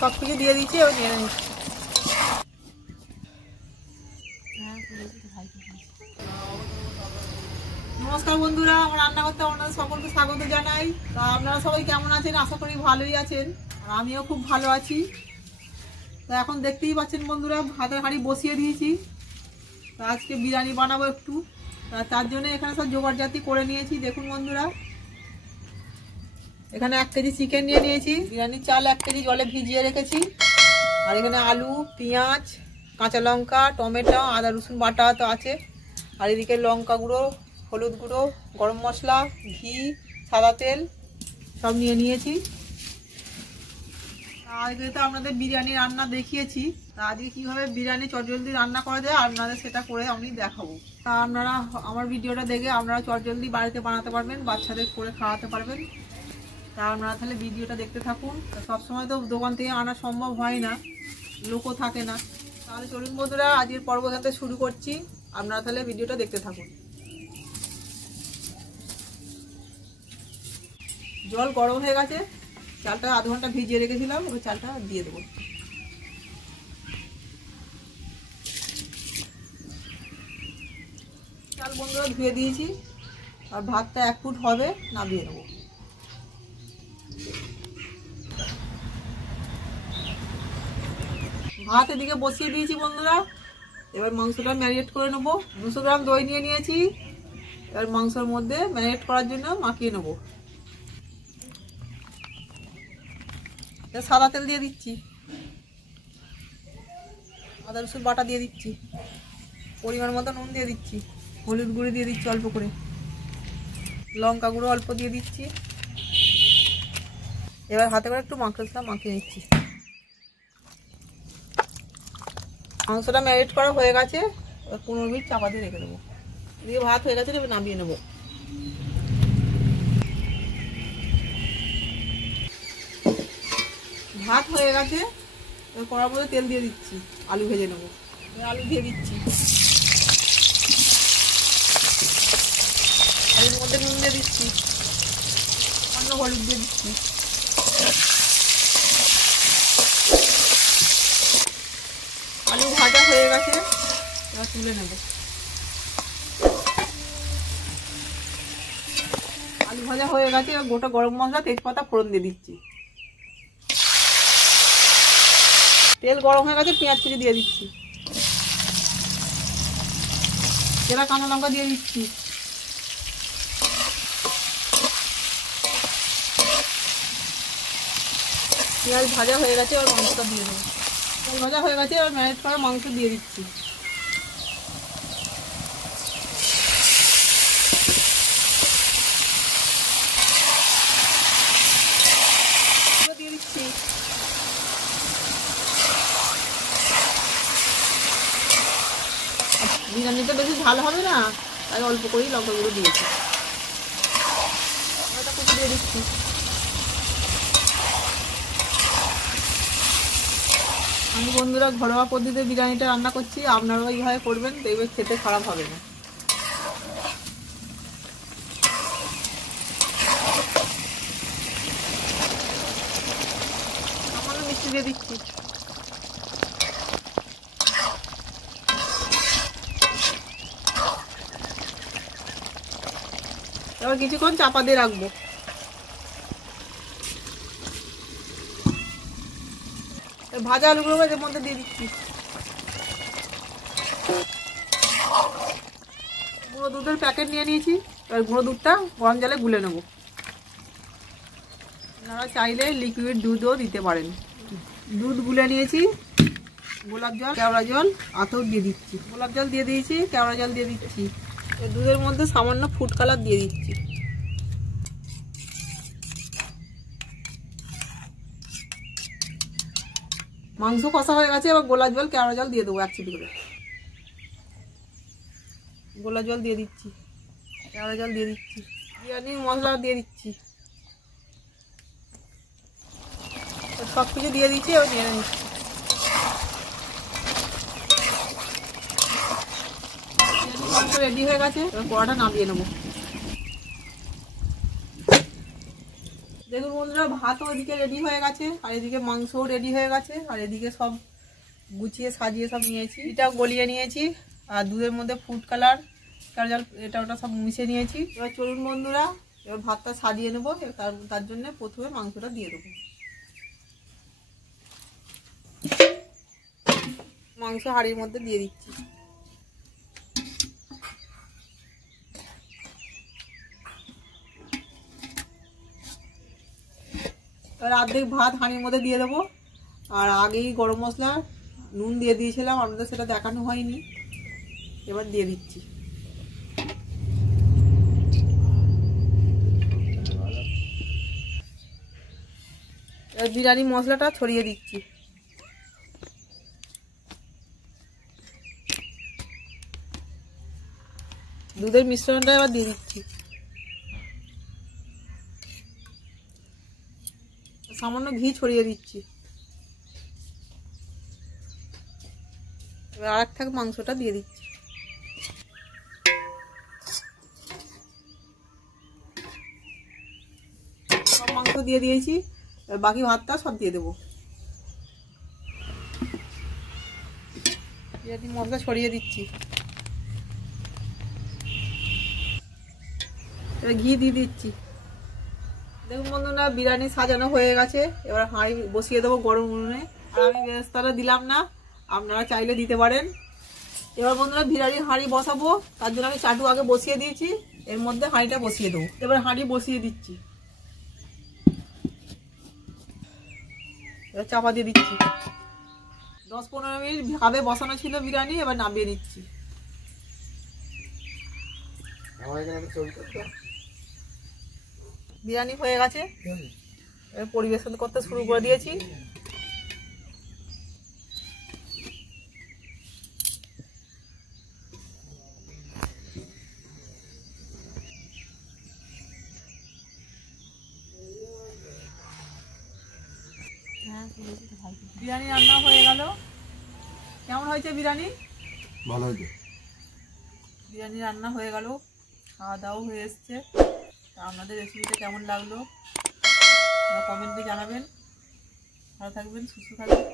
সব কিছু দিয়ে দিচ্ছি, এবার নেড়ে নিচ্ছি। নমস্কার বন্ধুরা, আমার রান্না করতে আপনাদের সকলকে স্বাগত জানাই। তা আপনারা সবাই কেমন আছেন? আশা করি ভালোই আছেন, আর আমিও খুব ভালো আছি। তা এখন দেখতেই পাচ্ছেন বন্ধুরা, ভাতের হাঁড়ি বসিয়ে দিয়েছি। তা আজকে বিরিয়ানি বানাবো একটু, তা তার জন্য এখানে সব জোগাড়জাতি করে নিয়েছি। দেখুন বন্ধুরা, এখানে 1 কেজি চিকেন নিয়ে নিয়েছি, বিরিয়ানির চাল 1 কেজি জলে ভিজিয়ে রেখেছি, আর এখানে আলু, পেঁয়াজ, কাঁচা লঙ্কা, টমেটো, আদা রসুন বাটা তো আছে, আর এদিকে লঙ্কা গুঁড়ো, হলুদ গুঁড়ো, গরম মশলা, ঘি, সাদা তেল সব নিয়ে নিয়েছি। আজকে তো আপনাদের বিরিয়ানি রান্না দেখিয়েছি, তা আজকে কীভাবে বিরিয়ানি চটজলদি রান্না করা যায় আপনাদের সেটা করে আমি দেখাবো। তা আপনারা আমার ভিডিওটা দেখে আপনারা চটজলদি বাড়িতে বানাতে পারবেন, বাচ্চাদের করে খাওয়াতে পারবেন। তা আপনারা তাহলে ভিডিওটা দেখতে থাকুন। সবসময় তো দোকান থেকে আনা সম্ভব হয় না, লোকও থাকে না। তাহলে চলুন বন্ধুরা, আজকের পর্ব এখান থেকে শুরু করছি। আপনারা তাহলে ভিডিওটা দেখতে থাকুন। জল গরম হয়ে গেছে, চালটা আধ ঘন্টা ভিজিয়ে রেখেছিলাম, ওই চালটা দিয়ে দেবো। চাল বন্ধুরা ধুয়ে দিয়েছি, আর ভাতটা 1 ফুট হবে, নামিয়ে নেবো। ভাত এদিকে বসিয়ে দিয়েছি বন্ধুরা। এবার মাংসটা ম্যারিনেট করে নেবো। 200 গ্রাম দই নিয়ে নিয়েছি, এবার মাংসের মধ্যে ম্যারিনেট করার জন্য মাখিয়ে নেবো। সাদা তেল দিয়ে দিচ্ছি, আদা রসুন বাটা দিয়ে দিচ্ছি, পরিমাণ মতো নুন দিয়ে দিচ্ছি, হলুদ গুঁড়ো দিয়ে দিচ্ছি অল্প করে, লঙ্কা গুঁড়ো অল্প দিয়ে দিচ্ছি। এবার হাতে করে একটু মাংসটা মাখিয়ে নিচ্ছি। মাংসটা ম্যারিনেট করা হয়ে গেছে, এবার 15 মিনিট চাপা দিয়ে রেখে দেবো। দিয়ে ভাত হয়ে গেছে, এবার নামিয়ে নেবো। ভাত হয়ে গেছে, এবার কড়ার মধ্যে তেল দিয়ে দিচ্ছি, আলু ভেজে নেবো। আলু দিয়ে দিচ্ছি, আলুর মধ্যে নুন দিয়ে দিচ্ছি, অন্য হলুদ দিয়ে দিচ্ছি। আলু ভাজা হয়ে গেছে, এবার তুলে নেব। আলু ভাজা হয়ে গেছে, এবার গোটা গরম মশলা, তেজপাতা ফোড়ন দিয়ে দিচ্ছি। তেল গরম হয়ে গেছে, পেঁয়াজ কুচি দিয়ে দিচ্ছি, চেরা কাঁচা লঙ্কা দিয়ে দিচ্ছি, পেঁয়াজ ভাজা হয়ে গেছে, এবার মাংসটা দিয়ে দেবো। পেঁয়াজ ভাজা হয়ে গেছে, এবার ম্যারিনেট করা মাংস দিয়ে দিচ্ছি। দিয়ে দিচ্ছি, বিরিয়ানিটা বেশি ঝাল হবে না, তাই অল্প করেই লঙ্কা গুঁড়ো দিয়েছি। ওটা কুচি দিয়ে দিচ্ছি। আমি বন্ধুরা ঘরোয়া পদ্ধতিতে বিরিয়ানিটা রান্না করছি, আপনারাও এইভাবে করবেন, দেখবেন খেতে খারাপ হবে না। সামান্য মিষ্টি দিয়ে দিচ্ছি। এবার কিছুক্ষণ চাপা দিয়ে রাখবো। ভাজা আলুগুলো এর মধ্যে দিয়ে দিচ্ছি। গুঁড়ো দুধের প্যাকেট নিয়ে নিয়েছি, এবার গুঁড়ো দুধটা গরম জলে গুলে নেব। আপনারা চাইলে লিকুইড দুধও দিতে পারেন। দুধ গুলে নিয়েছি, গোলাপ জল, কেওড়া জল, আতর দিয়ে দিচ্ছি। গোলাপ জল দিয়ে দিয়েছি, কেওড়া জল দিয়ে দিচ্ছি। দুধের মধ্যে সামান্য ফুড কালার দিয়ে দিচ্ছি। মাংস কষা হয়ে গেছে, এবার গোলাপ জল, কেওড়া জল দিয়ে দেবো 1 চিমটি করে। গোলাপ জল দিয়ে দিচ্ছি, কেওড়া জল দিয়ে দিচ্ছি, বিরিয়ানির মশলা দিয়ে দিচ্ছি, সব কিছু দিয়ে দিচ্ছি। এবার নেড়ে নিচ্ছি। রেডি হয়ে গেছে, এবার কড়াটা নামিয়ে নেবো। দেখুন বন্ধুরা, ভাতও ওইদিকে রেডি হয়ে গেছে, আর এদিকে মাংসও রেডি হয়ে গেছে, আর এদিকে সব গুছিয়ে সাজিয়ে সব নিয়েছি। এটাও গলিয়ে নিয়েছি, আর দুধের মধ্যে ফুড কালার জল এটা ওটা সব মিশিয়ে নিয়েছি। এবার চলুন বন্ধুরা, এবার ভাতটা সাজিয়ে নেবো। তার জন্য প্রথমে মাংসটা দিয়ে দেবো। মাংস হাঁড়ির মধ্যে দিয়ে দিচ্ছি। এবার অর্ধেক ভাত হাঁড়ির মধ্যে দিয়ে দেবো। আর আগেই গরম মশলা নুন দিয়ে দিয়েছিলাম, আপনাদের সেটা দেখানো হয়নি, এবার দিয়ে দিচ্ছি। এবার বিরিয়ানি মশলাটা ছড়িয়ে দিচ্ছি। দুধের মিশ্রণটা এবার দিয়ে দিচ্ছি। সামান্য ঘি ছড়িয়ে দিচ্ছি। এবার আরেক থাক মাংসটা দিয়ে দিচ্ছি। সব মাংস দিয়ে দিয়েছি, বাকি ভাতটা সব দিয়ে দেবো। বিরিয়ানি মশলা ছড়িয়ে দিচ্ছি। এবার ঘি দিয়ে দিচ্ছি। দেখুন বন্ধুরা, বিরিয়ানি সাজানো হয়ে গেছে। এবার হাঁড়ি বসিয়ে দেবো গরম উনুনে। আর আমি বেরেস্তাটা দিলাম না, আপনারা চাইলে দিতে পারেন। এবার বন্ধুরা বিরিয়ানির হাঁড়ি বসাবো, তার জন্য আমি চাটু আগে বসিয়ে দিয়েছি, এর মধ্যে হাঁড়িটা বসিয়ে দেবো। এবার হাঁড়ি বসিয়ে দিচ্ছি, এবার চাপা দিয়ে দিচ্ছি। 10-15 মিনিট ভাবে বসানো ছিল বিরিয়ানি, এবার নামিয়ে নিচ্ছি। বিরিয়ানি হয়ে গেছে, এবার পরিবেশন করতে শুরু করে দিয়েছি। বিরিয়ানি রান্না হয়ে গেল। কেমন হয়েছে বিরিয়ানি? ভালো হয়েছে। বিরিয়ানি রান্না হয়ে গেল, খাওয়া দাওয়া হয়ে এসছে। আপনাদের রেসিপিটা কেমন লাগলো কমেন্টে জানাবেন। ভালো থাকবেন, সুস্থ থাকবেন।